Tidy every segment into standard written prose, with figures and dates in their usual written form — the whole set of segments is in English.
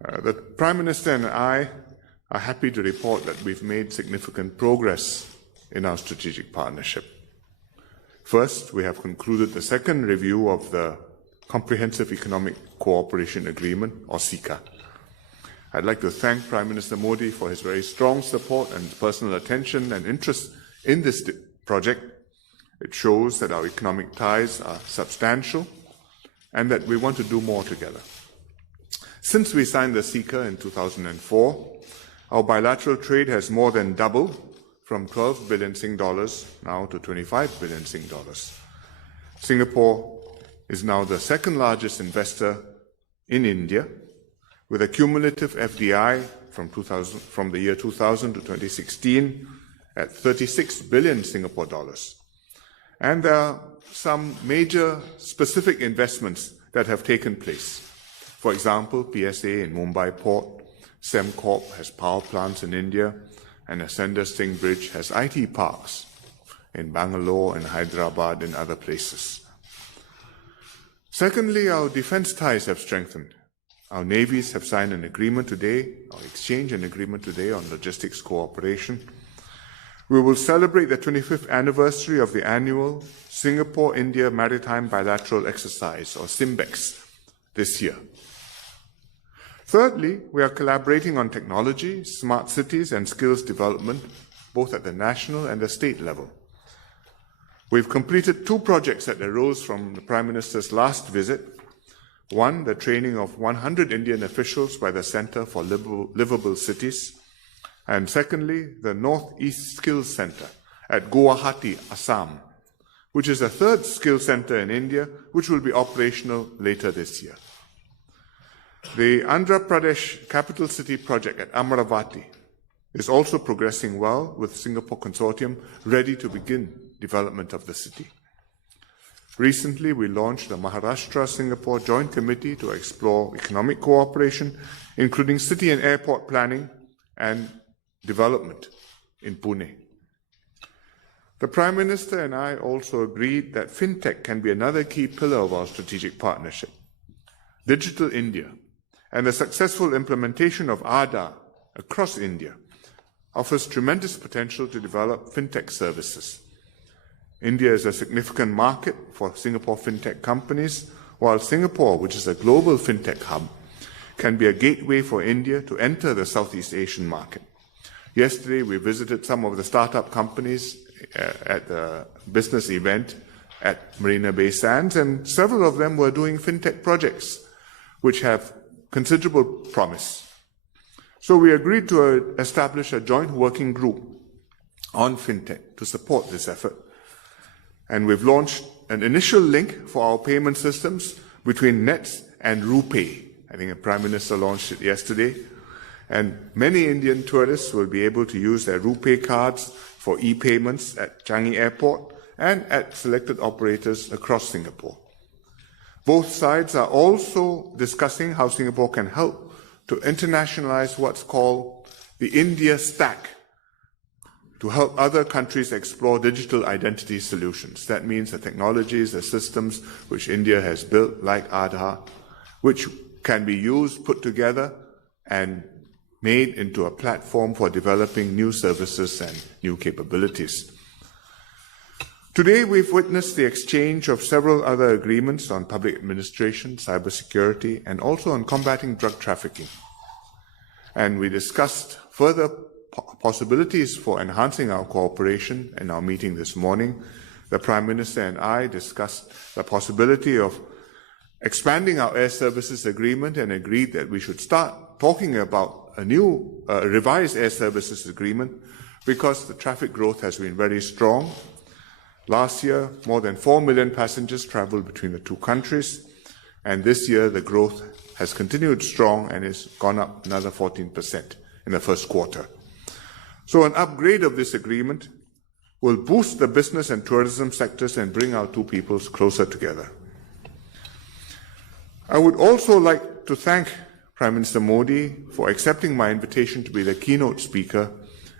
The Prime Minister and I are happy to report that we've made significant progress in our strategic partnership. First, we have concluded the second review of the Comprehensive Economic Cooperation Agreement, or CECA. I'd like to thank Prime Minister Modi for his very strong support and personal attention and interest in this project. It shows that our economic ties are substantial and that we want to do more together. Since we signed the CECA in 2004, our bilateral trade has more than doubled from 12 billion Sing dollars now to 25 billion Sing dollars. Singapore is now the second largest investor in India, with a cumulative FDI from the year 2000 to 2016 at 36 billion Singapore dollars. And there are some major specific investments that have taken place. For example, PSA in Mumbai Port, Sembcorp has power plants in India, and Ascender Singh Bridge has IT parks in Bangalore and Hyderabad and other places. Secondly, our defense ties have strengthened. Our navies have signed an agreement today, or exchanged an agreement today on logistics cooperation. We will celebrate the 25th anniversary of the annual Singapore-India Maritime Bilateral Exercise, or SIMBEX, this year. Thirdly, we are collaborating on technology, smart cities, and skills development, both at the national and the state level. We've completed 2 projects that arose from the Prime Minister's last visit. One, the training of 100 Indian officials by the Centre for Livable Cities. And secondly, the Northeast Skills Centre at Guwahati, Assam, which is a third skills centre in India, which will be operational later this year. The Andhra Pradesh Capital City project at Amaravati is also progressing well, with Singapore Consortium ready to begin development of the city. Recently, we launched the Maharashtra-Singapore Joint Committee to explore economic cooperation, including city and airport planning and development in Pune. The Prime Minister and I also agreed that fintech can be another key pillar of our strategic partnership. Digital India and the successful implementation of Aadhaar across India offers tremendous potential to develop fintech services. India is a significant market for Singapore fintech companies, while Singapore, which is a global fintech hub, can be a gateway for India to enter the Southeast Asian market. Yesterday, we visited some of the startup companies at the business event at Marina Bay Sands, and several of them were doing fintech projects, which have considerable promise. So we agreed to establish a joint working group on fintech to support this effort. And we've launched an initial link for our payment systems between NETS and RuPay. I think the Prime Minister launched it yesterday. And many Indian tourists will be able to use their RuPay cards for e-payments at Changi Airport and at selected operators across Singapore. Both sides are also discussing how Singapore can help to internationalize what's called the India Stack, to help other countries explore digital identity solutions. That means the technologies, the systems which India has built, like Aadhaar, which can be used, put together, and made into a platform for developing new services and new capabilities. Today, we've witnessed the exchange of several other agreements on public administration, cybersecurity, and also on combating drug trafficking. And we discussed further possibilities for enhancing our cooperation in our meeting this morning. The Prime Minister and I discussed the possibility of expanding our air services agreement and agreed that we should start talking about a new revised air services agreement because the traffic growth has been very strong. Last year, more than 4 million passengers traveled between the two countries, and this year the growth has continued strong and has gone up another 14% in the first quarter. So an upgrade of this agreement will boost the business and tourism sectors and bring our two peoples closer together. I would also like to thank Prime Minister Modi for accepting my invitation to be the keynote speaker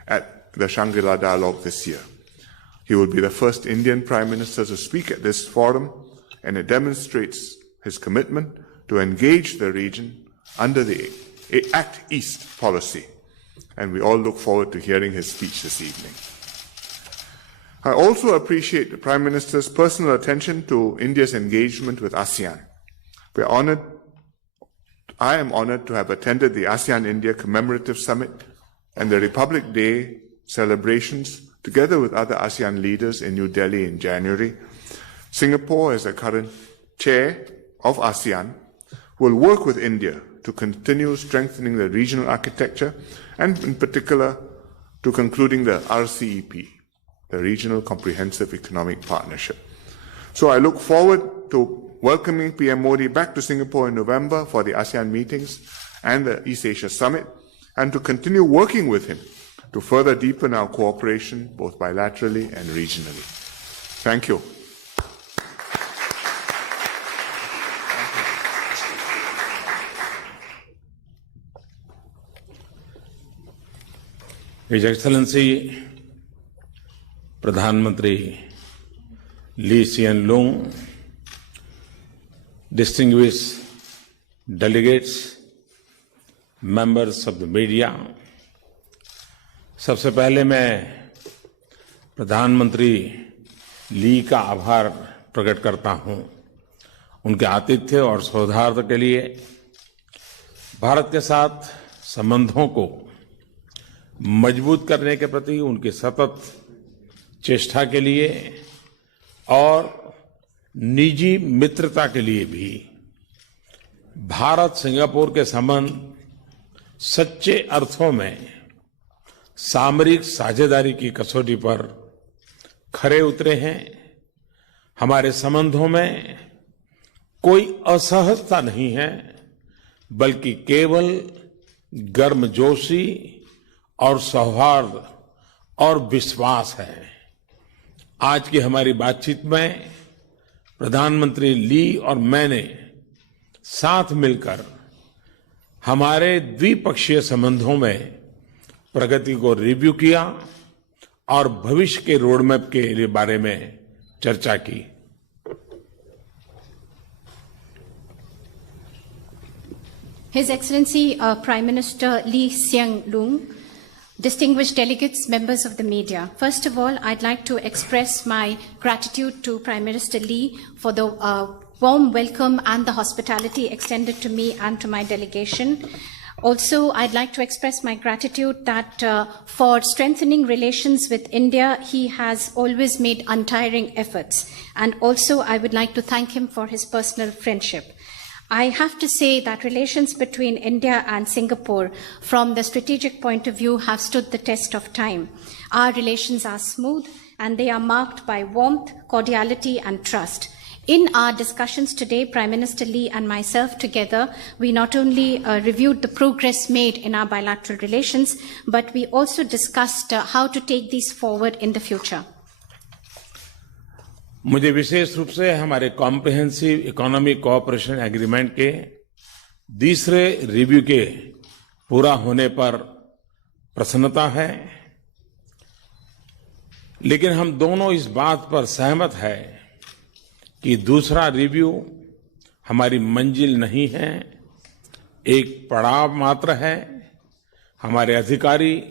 at the Shangri-La Dialogue this year. He will be the first Indian Prime Minister to speak at this forum, and it demonstrates his commitment to engage the region under the a Act East policy. And we all look forward to hearing his speech this evening. I also appreciate the Prime Minister's personal attention to India's engagement with ASEAN. I am honored to have attended the ASEAN-India Commemorative Summit and the Republic Day celebrations together with other ASEAN leaders in New Delhi in January. Singapore, as the current chair of ASEAN, will work with India to continue strengthening the regional architecture and in particular to concluding the RCEP, the Regional Comprehensive Economic Partnership. So I look forward to welcoming PM Modi back to Singapore in November for the ASEAN meetings and the East Asia Summit, and to continue working with him to further deepen our cooperation both bilaterally and regionally. Thank you. His Excellency Pradhanmantri Hsien Loong, distinguished delegates, members of the media, सबसे पहले मैं प्रधानमंत्री ली का आभार प्रकट करता हूं उनके आतिथ्य और सौहार्द के लिए। भारत के साथ संबंधों को मजबूत करने के प्रति उनकी सतत चेष्टा के लिए और निजी मित्रता के लिए भी भारत सिंगापुर के संबंध सच्चे अर्थों में सामरिक साझेदारी की कसौटी पर खरे उतरे हैं। हमारे संबंधों में कोई असहजता नहीं है, बल्कि केवल गर्मजोशी और सौहार्द और विश्वास है। आज की हमारी बातचीत में प्रधानमंत्री ली और मैंने साथ मिलकर हमारे द्विपक्षीय संबंधों में प्रगति को रिव्यू किया और भविष्य के रोडमैप के बारे में चर्चा की। His Excellency Prime Minister Hsien Loong, distinguished delegates, members of the media. First of all, I'd like to express my gratitude to Prime Minister Lee for the warm welcome and the hospitality extended to me and to my delegation. Also, I'd like to express my gratitude that for strengthening relations with India, he has always made untiring efforts. And also, I would like to thank him for his personal friendship. I have to say that relations between India and Singapore, from the strategic point of view, have stood the test of time. Our relations are smooth and they are marked by warmth, cordiality, and trust. In our discussions today, Prime Minister Lee and myself together, we not only reviewed the progress made in our bilateral relations, but we also discussed how to take these forward in the future. मुझे विशेष रूप से हमारे comprehensive economic cooperation agreement के दूसरे review के पूरा होने पर प्रसन्नता है, लेकिन हम दोनों इस बात पर सहमत हैं कि दूसरा रिव्यू हमारी मंजिल नहीं है, एक पड़ाव मात्र है। हमारे अधिकारी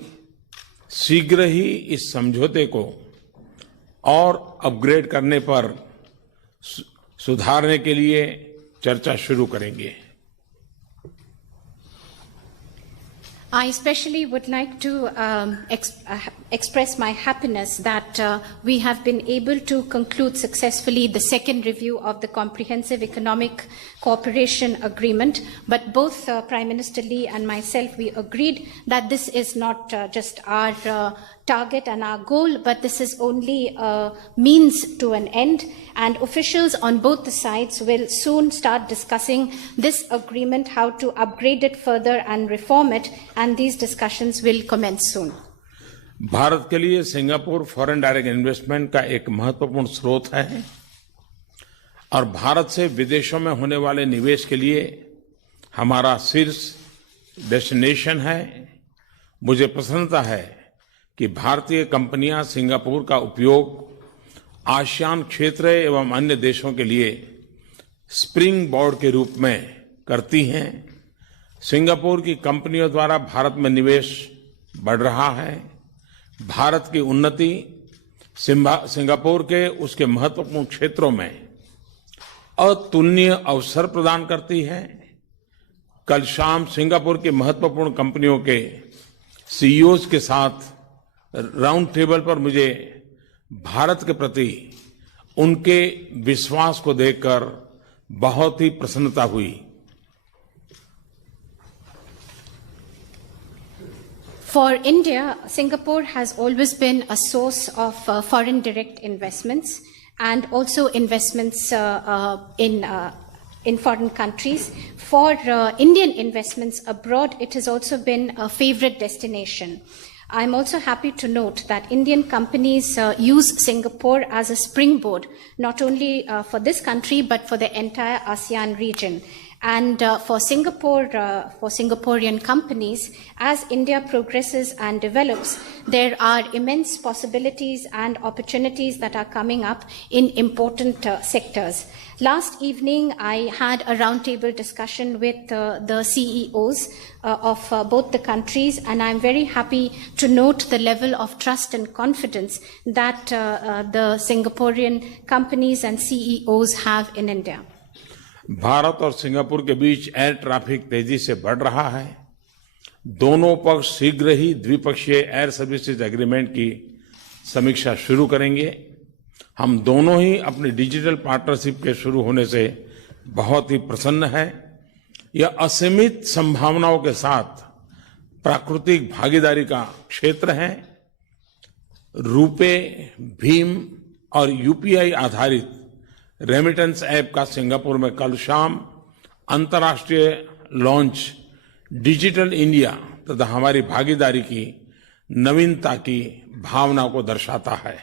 शीघ्र ही इस समझौते को और अपग्रेड करने पर सुधारने के लिए चर्चा शुरू करेंगे। I especially would like to express my happiness that we have been able to conclude successfully the second review of the Comprehensive Economic Cooperation Agreement. But both Prime Minister Lee and myself, we agreed that this is not just our target and our goal, but this is only a means to an end. And officials on both the sides will soon start discussing this agreement, how to upgrade it further and reform it, and these discussions will commence soon. Bharat के लिए Singapore foreign direct investment का एक महत्वपूर्ण स्रोत है और भारत से विदेशों में होने वाले निवेश के लिए हमारा शीर्ष डेस्टिनेशन है। मुझे प्रसन्नता है कि भारतीय कंपनियां सिंगापुर का उपयोग आसियान क्षेत्र एवं अन्य देशों के लिए स्प्रिंग बोर्ड के रूप में करती हैं। सिंगापुर की कंपनियों द्वारा भारत में निवेश बढ़ रहा है। भारत की उन्नति सिंगापुर के उसके महत्वपूर्ण क्षेत्रों में अतुलनीय अवसर प्रदान करती है। कल शाम सिंगापुर की महत्वपूर्ण कंपनियों के सीईओज के साथ राउंड टेबल पर मुझे भारत के प्रति उनके विश्वास को देखकर बहुत ही प्रसन्नता हुई। For India, Singapore has always been a source of foreign direct investments and also investments in foreign countries. For Indian investments abroad, it has also been a favorite destination. I'm also happy to note that Indian companies use Singapore as a springboard, not only for this country, but for the entire ASEAN region. And for Singaporean companies, as India progresses and develops, there are immense possibilities and opportunities that are coming up in important sectors. Last evening, I had a roundtable discussion with the CEOs of both the countries, and I'm very happy to note the level of trust and confidence that the Singaporean companies and CEOs have in India. Bharat और Singapore के बीच air traffic तेजी से बढ़ रहा है। दोनों पक्ष शीघ्र ही द्विपक्षीय एयर सर्विसेज एग्रीमेंट की समीक्षा शुरू करेंगे। हम दोनों ही अपनी डिजिटल पार्टनरशिप के शुरू होने से बहुत ही प्रसन्न हैं। यह असीमित संभावनाओं के साथ प्राकृतिक भागीदारी का क्षेत्र है। रुपे, भीम और यूपीआई आधारित रेमिटेंस ऐप का सिंगापुर में कल शाम अंतर्राष्ट्रीय लॉन्च डिजिटल इंडिया तथा हमारी भागीदारी की नवीनता की भावना को दर्शाता है।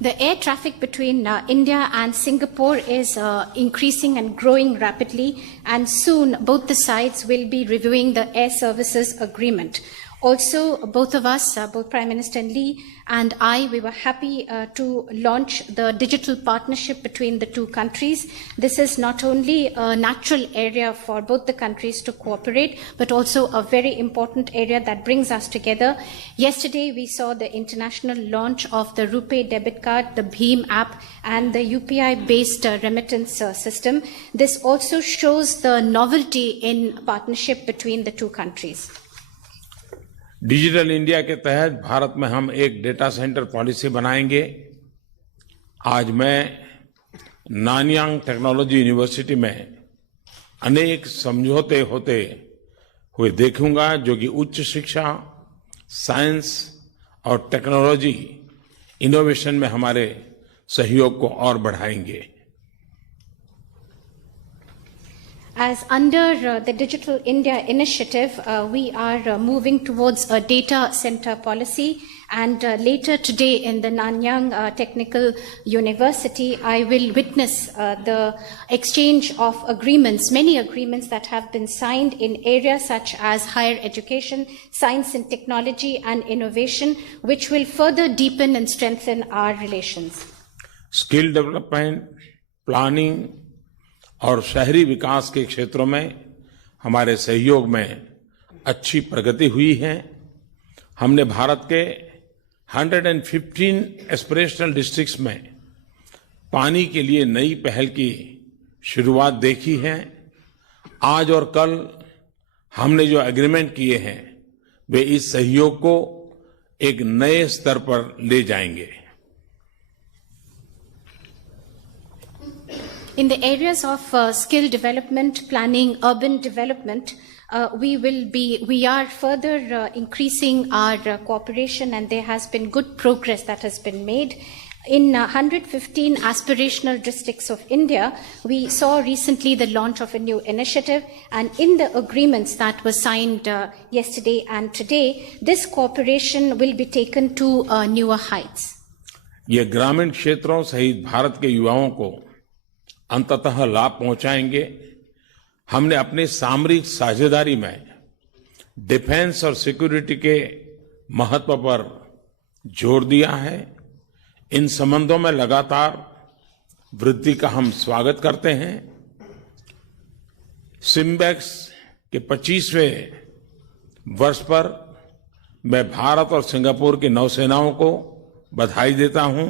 The air traffic between India and Singapore is increasing and growing rapidly, and soon both the sides will be reviewing the air services agreement. Also, both of us, both Prime Minister Lee and I, we were happy to launch the digital partnership between the two countries. This is not only a natural area for both the countries to cooperate, but also a very important area that brings us together. Yesterday, we saw the international launch of the RuPay debit card, the Bheem app, and the UPI-based remittance system. This also shows the novelty in partnership between the two countries. Digital India के तहत भारत में हम एक data centre policy बनाएंगे। आज मैं Nanyang technology university में अनेक समझौते होते हुए देखूंगा जो कि उच्च शिक्षा, साइंस और टेक्नोलॉजी इनोवेशन में हमारे सहयोग को और बढ़ाएंगे। As under the Digital India initiative, we are moving towards a data center policy, and later today in the Nanyang Technical University, I will witness the exchange of agreements, many agreements that have been signed in areas such as higher education, science and technology, and innovation, which will further deepen and strengthen our relations. Skill development, planning और शहरी विकास के क्षेत्रों में हमारे सहयोग में अच्छी प्रगति हुई है। हमने भारत के 115 एस्पिरेशनल डिस्ट्रिक्ट्स में पानी के लिए नई पहल की शुरुआत देखी है। आज और कल हमने जो एग्रीमेंट किए हैं वे इस सहयोग को एक नए स्तर पर ले जाएंगे। In the areas of skill development, planning, urban development, we are further increasing our cooperation, and there has been good progress that has been made. In 115 aspirational districts of India, we saw recently the launch of a new initiative, and in the agreements that were signed yesterday and today, this cooperation will be taken to newer heights. ये ग्रामीण क्षेत्रों सहित भारत के युवाओं को अंततः लाभ पहुंचाएंगे। हमने अपनी सामरिक साझेदारी में डिफेंस और सिक्योरिटी के महत्व पर जोर दिया है। इन संबंधों में लगातार वृद्धि का हम स्वागत करते हैं। सिम्बेक्स के 25वें वर्ष पर मैं भारत और सिंगापुर की नौसेनाओं को बधाई देता हूं।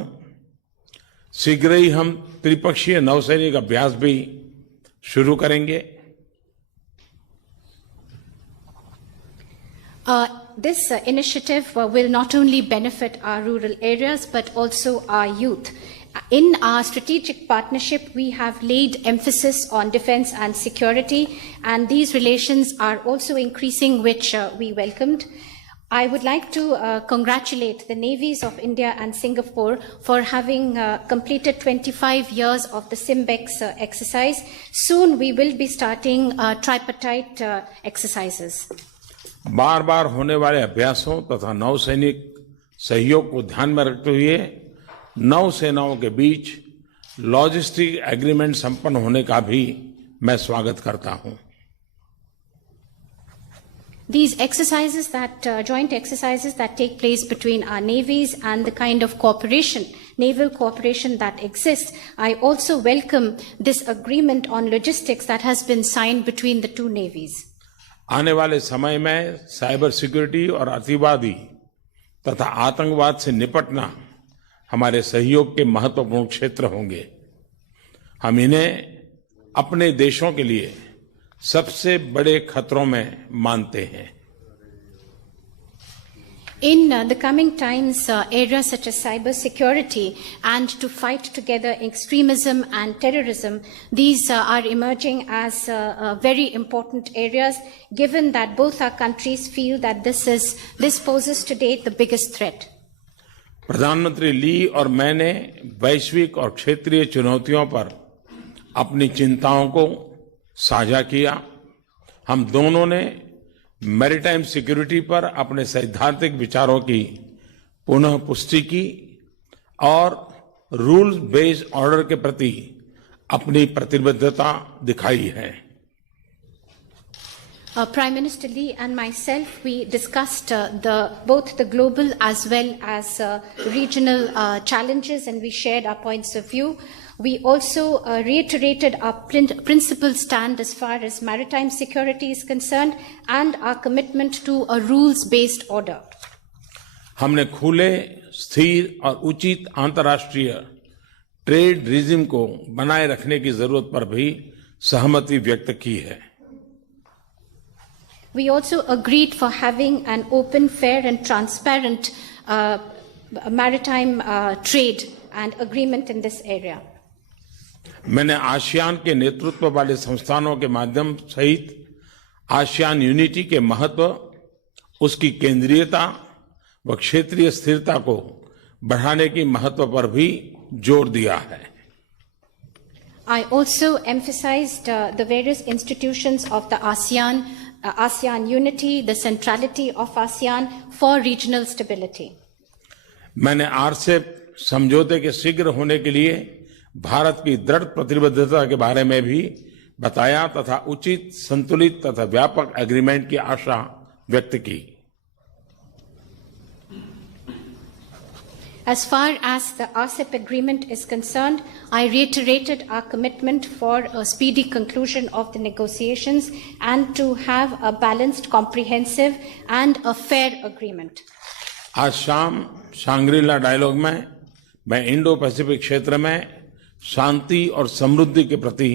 शीघ्र ही हम त्रिपक्षीय नौसैनिक अभ्यास भी शुरू करेंगे। This initiative will not only benefit our rural areas but also our youth. In our strategic partnership, we have laid emphasis on defense and security, and these relations are also increasing, which we welcomed. I would like to congratulate the navies of India and Singapore for having completed 25 years of the SIMBEX exercise. Soon we will be starting tripartite exercises. बार बार होने वाले अभ्यासों तथा नौसैनिक सहयोग को ध्यान में रखते हुए नौसेनाओं के बीच लॉजिस्टिक एग्रीमेंट संपन्न होने का भी मैं स्वागत करता हूं। These exercises joint exercises that take place between our navies and the kind of cooperation, naval cooperation that exists, I also welcome this agreement on logistics that has been signed between the two navies. आने वाले समय में cyber security और अतिवादी तथा आतंकवाद से निपटना हमारे सहयोग के महत्वपूर्ण क्षेत्र होंगे। हम इन्हें अपने देशों के लिए सबसे बड़े खतरों में मानते हैं। In the coming times, areas such as cyber security and to fight together extremism and terrorism, these are emerging as very important areas, given that both our countries feel that this poses today the biggest threat. प्रधानमंत्री ली और मैंने वैश्विक और क्षेत्रीय चुनौतियों पर अपनी चिंताओं को साझा किया। हम दोनों ने मैरीटाइम सिक्योरिटी पर अपने सैद्धांतिक विचारों की पुनः पुष्टि की और रूल्स बेस्ड ऑर्डर के प्रति अपनी प्रतिबद्धता दिखाई है। Prime Minister Lee and myself, we discussed both the global as well as regional challenges, and we shared our points of view. We also reiterated our principal stand as far as maritime security is concerned and our commitment to a rules-based order. हमने खुले, स्थिर और उचित अंतर्राष्ट्रीय trade regime को बनाए रखने की जरूरत पर भी सहमति व्यक्त की है। We also agreed for having an open, fair and transparent maritime trade and agreement in this area. मैंने आसियान के नेतृत्व वाले संस्थानों के माध्यम सहित आसियान यूनिटी के महत्व, उसकी केंद्रीयता व क्षेत्रीय स्थिरता को बढ़ाने की महत्व पर भी जोर दिया है। I also emphasized the various institutions of the ASEAN unity, the centrality of ASEAN for regional stability. मैंने आरसेप समझौते के शीघ्र होने के लिए भारत की दृढ़ प्रतिबद्धता के बारे में भी बताया तथा उचित, संतुलित तथा व्यापक एग्रीमेंट की आशा व्यक्त की। As far as the RCEP agreement is concerned, I reiterated our commitment for a speedy conclusion of the negotiations and to have a balanced, comprehensive and a fair agreement. आज शाम शांग्रीला डायलॉग में मैं Indo Pacific क्षेत्र में शांति और समृद्धि के प्रति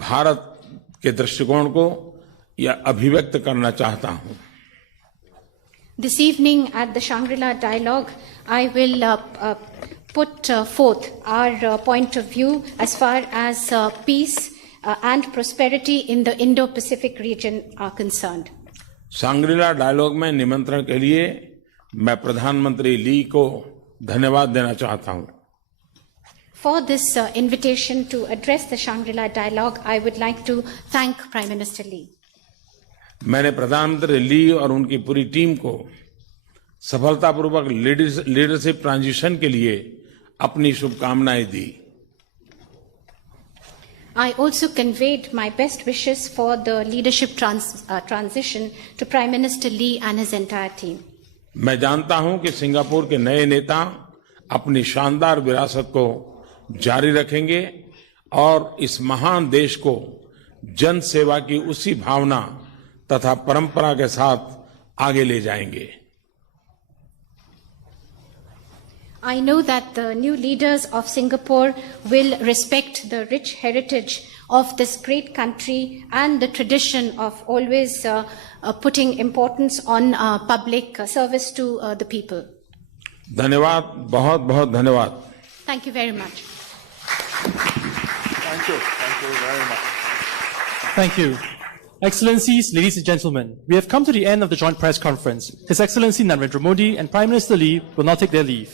भारत के दृष्टिकोण को यह अभिव्यक्त करना चाहता हूं। This evening at the Shangri-La Dialogue, I will put forth our point of view as far as peace and prosperity in the Indo-Pacific region are concerned. Shangri La dialogue में निमंत्रण के लिए मैं प्रधानमंत्री ली को धन्यवाद देना चाहता हूं। For this invitation to address the Shangri-La Dialogue, I would like to thank Prime Minister Lee. मैंने प्रधानमंत्री ली और उनकी पूरी टीम को सफलतापूर्वक लीडरशिप ट्रांजिशन के लिए अपनी शुभकामनाएं दी। I also conveyed my best wishes for the leadership transition to Prime Minister Lee and his entire team. मैं जानता हूं कि सिंगापुर के नए नेता अपनी शानदार विरासत को जारी रखेंगे और इस महान देश को जन सेवा की उसी भावना तथा परंपरा के साथ आगे ले जाएंगे। I know that the new leaders of Singapore will respect the rich heritage of this great country and the tradition of always putting importance on public service to the people. धन्यवाद, बहुत बहुत धन्यवाद। Thank you very much. Thank you. Thank you very much. Thank you. Excellencies, ladies and gentlemen, we have come to the end of the joint press conference. His Excellency Narendra Modi and Prime Minister Lee will now take their leave.